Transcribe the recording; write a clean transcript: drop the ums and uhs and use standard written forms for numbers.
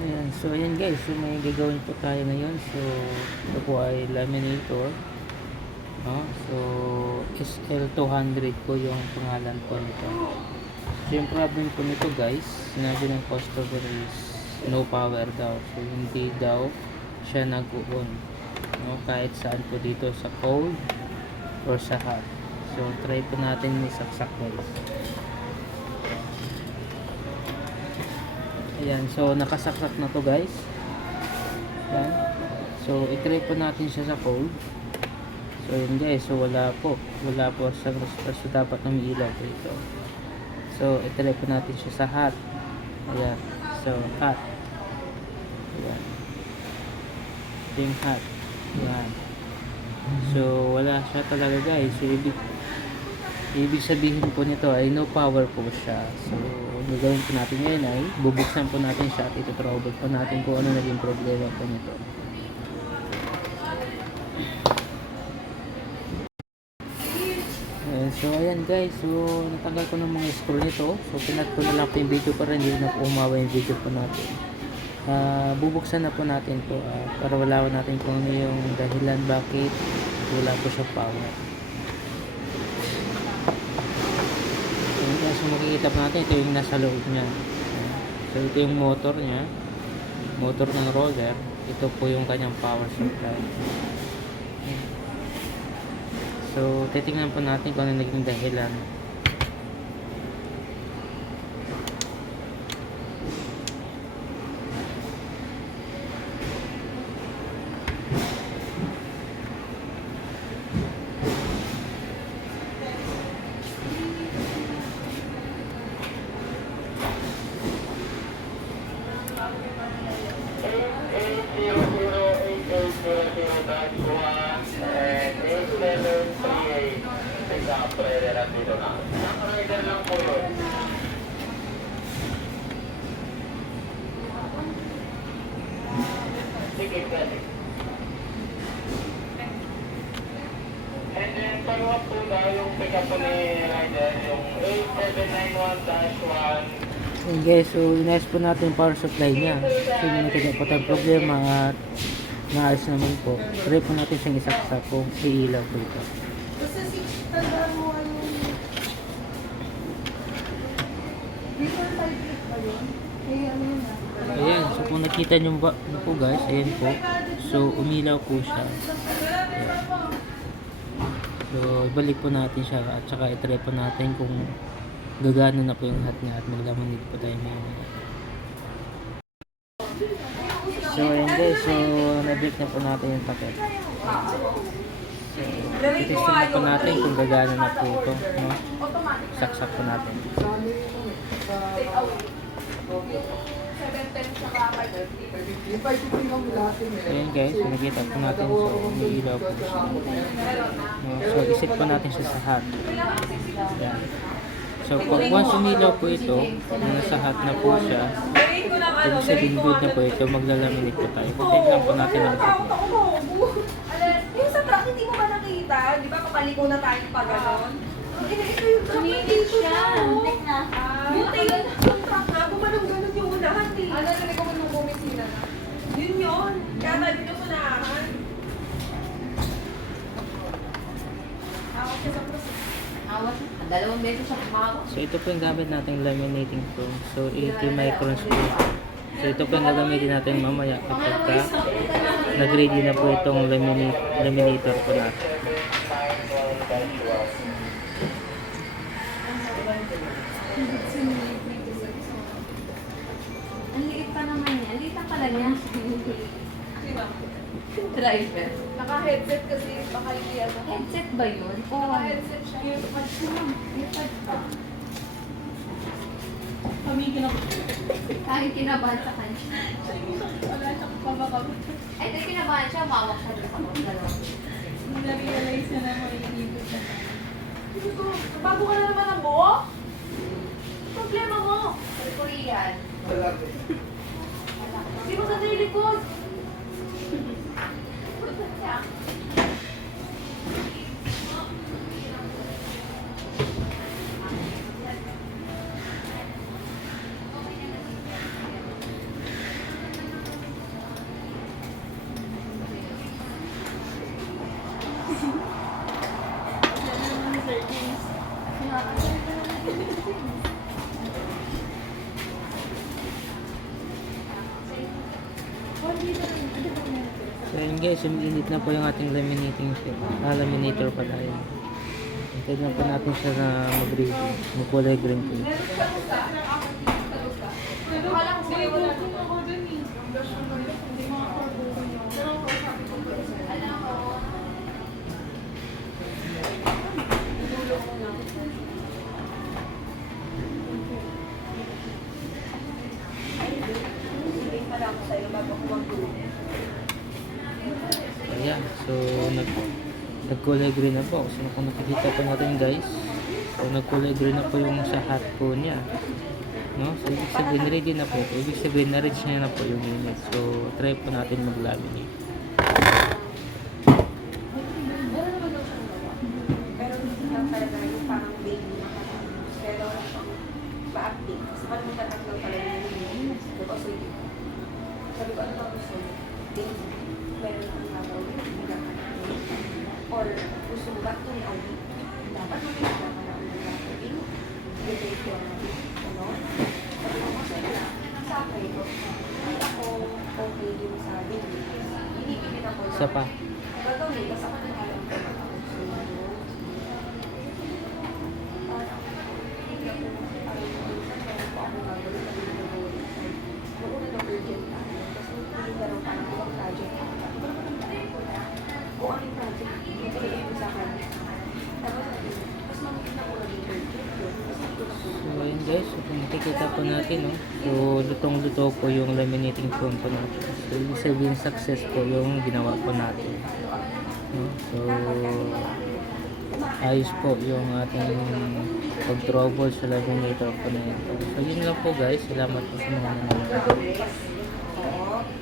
Ayan, so ayan guys, so may gagawin po tayo ngayon. So ito po ay laminator, no? So SL200 po yung pangalan po nito. So yung problem po nito guys, sinabi ng customer is no power daw. So hindi daw siya nag-on, no? Kahit saan po dito sa cold or sa hot. So try po natin isaksak guys. Ayan, so nakasaksak na to guys. Ayan. So i-try po natin siya sa cold. So yun guys, so wala po sa so dapat umiilaw po ito. So i-try po natin siya sa hot. Ayan, so hot. Ayan, ito yung hot. Ayan, so wala siya talaga guys. So, ibig sabihin po nito ay no power po siya. So gagawin po natin ngayon ay bubuksan po natin siya at ito-trouble po natin kung ano naging problema po nito. So ayan guys, so natanggal ko ng mga screw nito. So pinat ko na lang po yung video para hindi na po umawa yung video po natin. Bubuksan na po natin po para wala natin kung ano yung dahilan bakit wala po siya power. So makikita po natin ito yung nasa loob niya. So ito yung motor niya, motor ng roller. Ito po yung kanyang power supply. So titingnan po natin kung ano naging dahilan. And then follow up po daw yung pick up po ni rider, yung 8791-1. And guys, so inayos po natin yung power supply niya. So hindi natin po tayong problema at naayos naman po. Try po natin siyang isaksak kung iilaw po ito. Basta tandaan mo ano before 5 feet ba yun? Eh ano yun Ayan, so kung nakita nyo ba po guys, ayan po. So umilaw po siya. Ayan. So ibalik po natin siya at saka i-try po natin kung gagana na po yung hot niya at maglamanid po tayo ngayon. So ayan guys, so na-break na po natin yung takip. So itestin na po natin kung gagana na po ito, no? Saksak po natin. Ayan guys, nakita po natin, so umiilaw po siya. No? So isit po natin siya sa hot. Ayan. So pag once umilaw po ito, nasa hot na po siya, ibig sabihin good na po ito, maglalaminate po tayo. Pag lang po natin ang isip niya. yung sa truck, hindi mo ba nakita? Di ba kapaliko na tayo pa gano'n? Ito yung truck, hindi siya. Muntik na. Buti yung truck na, gumanong gano'n yung unahan eh. Narinig ko nung bumisina na. Yun yun. Kaya tayo pinupunahan. Hawak siya sa proseso. Hawak. Dalawang beses siya kumawak. So ito po yung gamit nating laminating foam. So 80 microns po. So ito po yung gagamitin natin mamaya kapag nag-ready na po itong laminator po natin. Ang liit pa naman niya. Ang liit pa pala niya. Sino? Driver. Naka-headset kasi baka hindi ano. Headset ba yun? Oo. Naka-headset siya. Earpod siya. Earpod pa. Kami Kahit kinabahan sa kanya. wala siyang pabakabot. Ay, dahil kinabahan siya, mawak siya doon sa dalawa. Na-realize na naman yung ibig na. Bago ka na naman ang buo? Problema mo. Sa Korean. Hindi mo sa likod. guys, umiinit na po yung ating laminator pala yun. Hintayin na po natin siya na mag-ready. Magkulay green po. Ayan, so nagkulay green na po. So kung nakikita po natin guys, so nagkulay green na po yung sa hot po niya. No? So ibig sabihin ready na po. Ibig sabihin na-reach niya na po yung unit. So try po natin mag-laminate. Pero hindi lang talaga yung parang baby na kakapos. Kaya daw lang siyang ma-update. Kasi kalimutan lang daw pala yung diba? So, sabi ko, ano daw gusto mo? Baby. Meron ang tawag, hindi ka or gusto mo ba itong audit? Dapat makikita ka na ang gagawin. I-date ko na ano? Sabi ko, kasi sa akin, hindi ako okay din sa baby. Hinipilin ako na Isa pa. gagawin, kasi ako nag-alam ko na ako. So, parang hindi ako parang minsan ako gagawin kasi gagawin. Noong una na urgent tayo. Kasi hindi na rin parang ibang project ako. Kung ano yung project, nagpilin ko sa akin. Tapos sabi ko, mas mamigit ako naging urgent yun. Kasi ito na po. So ayun guys, so kung nakikita po natin, no? So lutong-luto po yung laminating foam po natin. So ibig sabihin success po yung ginawa po natin. No? So ayos po yung ating pag-trouble sa laminator po na ito. So yun lang po guys, salamat po sa mga nanonood.